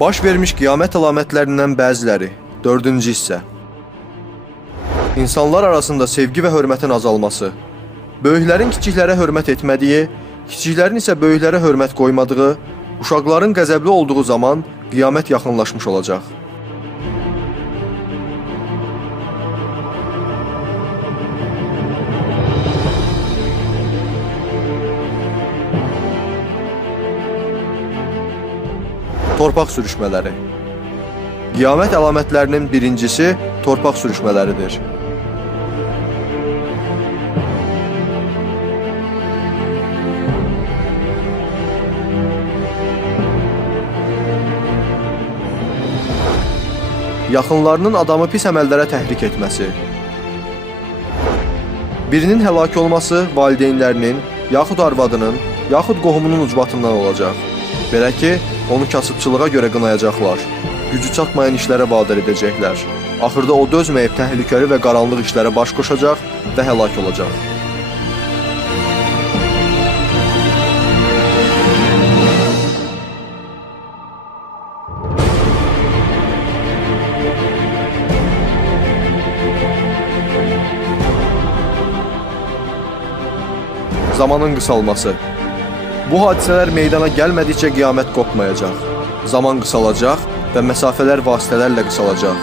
Baş vermiş qiyamət əlamətlərindən bəziləri. 4-cü hissə. İnsanlar arasında sevgi və hörmətin azalması. Böyüklərin kiçiklərə hörmət etmədiyi, kiçiklərin isə böyüklərə hörmət qoymadığı, uşaqların qəzəbli olduğu zaman qiyamət yaxınlaşmış olacaq. Torpaq sürüşmələri. Qiyamət əlamətlərinin birincisi torpaq sürüşmələridir. Yaxınlarının adamı pis əməllərə təhrik etməsi. Birinin həlak olması valideynlərinin, yaxud arvadının, yaxud qohumunun ucbatından olacaq. Belə ki, onu kasıbçılığa görə qınayacaqlar, gücü çatmayan işlərə vadar edəcəklər. Axırda o dözməyib təhlükəli və qaranlıq işlərə baş qoşacaq və həlak olacaq. Zamanın qısalması. Bu hadisələr meydana gəlmədikcə qiyamət qopmayacaq. Zaman qısalacaq və məsafələr vasitələrlə qısalacaq.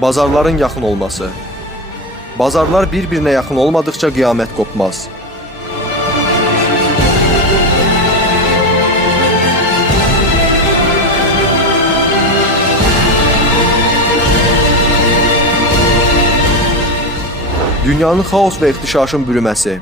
Bazarların yaxın olması. Bazarlar bir-birinə yaxın olmadıqca qiyamət qopmaz. Dünyanın xaos və ixtişaşın bürüməsi.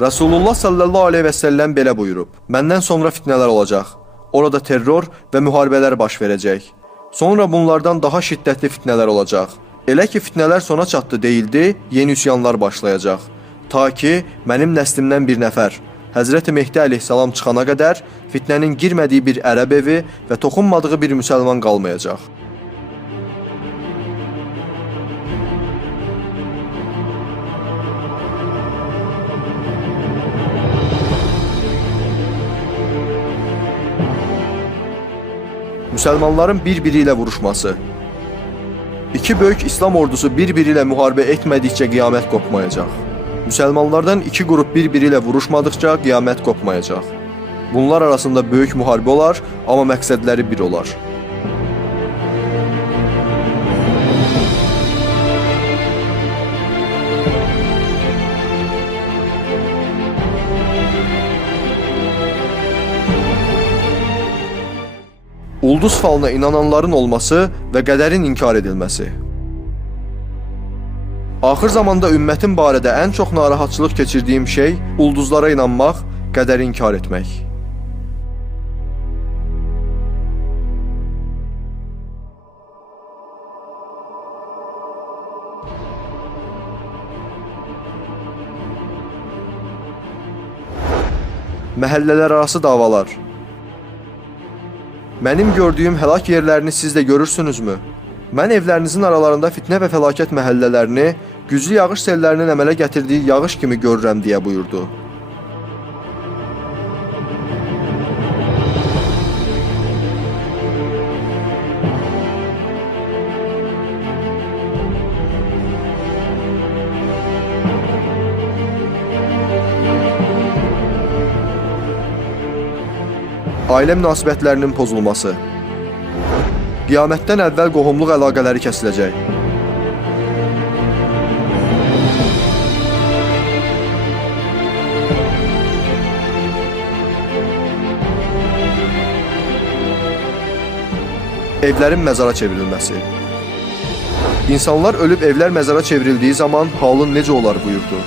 Rasulullah sallallahu aleyhi və səlləm belə buyurub: Məndən sonra fitnələr olacaq. Orada terror və müharibələr baş verəcək. Sonra bunlardan daha şiddətli fitnələr olacaq. Elə ki fitnələr sona çatdı deyildi, yeni üsyanlar başlayacaq. Ta ki mənim nəslimdən bir nəfər, Həzrəti Mehdi əleyhissalam çıxana qədər fitnənin girmədiyi bir ərəb evi və toxunmadığı bir müsəlman qalmayacaq. Müsəlmanların bir-biri ilə vuruşması. İki böyük İslam ordusu bir-biri ilə müharibə etmədikcə qiyamət qopmayacaq. Müsəlmanlardan iki qrup bir-biri ilə vuruşmadıqca qiyamət qopmayacaq. Bunlar arasında böyük müharibə olar, amma məqsədləri bir olar. Ulduz falına inananların olması və qədərin inkar edilməsi. Axır zamanda ümmətin barədə ən çox narahatçılıq keçirdiyim şey ulduzlara inanmaq, qədəri inkar etmək. Məhəllələr arası davalar. Mənim gördüyüm həlak yerlərini siz də görürsünüzmü? Mən evlərinizin aralarında fitnə və fəlakət məhəllələrini güclü yağış sellərinin əmələ gətirdiyi yağış kimi görürəm deyə buyurdu. Ailə münasibətlərinin pozulması. Qiyamətdən əvvəl qohumluq əlaqələri kəsiləcək. Evlərin məzara çevrilməsi. İnsanlar ölüb evlər məzara çevrildiyi zaman halın necə olar buyurdu.